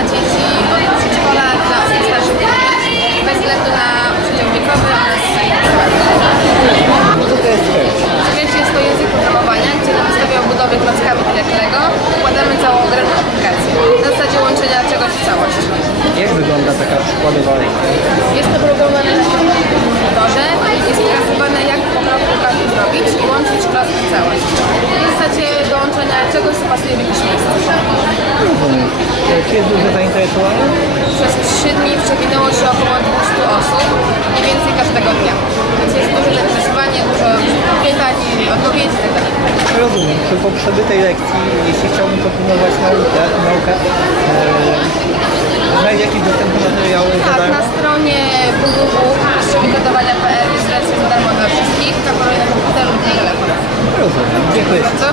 dla dzieci od przedszkola dla osób starszych bez względu na przedział wiekowy oraz Co to jest sketch? Sketch jest to język programowania, gdzie na podstawie obudowy klockami Lego układamy całą grę na aplikację. Na zasadzie łączenia czegoś w całość. Jak wygląda taka przykładowa? Jest to programowane na komputerze. Jest pokazywane jak po kroku każdy zrobić i łączyć klocki w całość. W zasadzie dołączenia czegoś, co pasuje w jakiś miejsce. Czy jest duże zainteresowanie? Przez 3 dni przewinęło się około 200 osób, mniej więcej każdego dnia. Więc jest duże zainteresowanie, dużo pytań, odpowiedzi itd. Rozumiem. Czy po przebytej lekcji, jeśli chciałbym kontynuować naukę, naukę e, jakieś dostępne materiały Tak, darmo? na stronie www.mistrzowiegotowania.pl jest lekcja za darmo dla wszystkich, na kolei na komputer lub na telefon. Rozumiem. Dziękuję Ci. Co?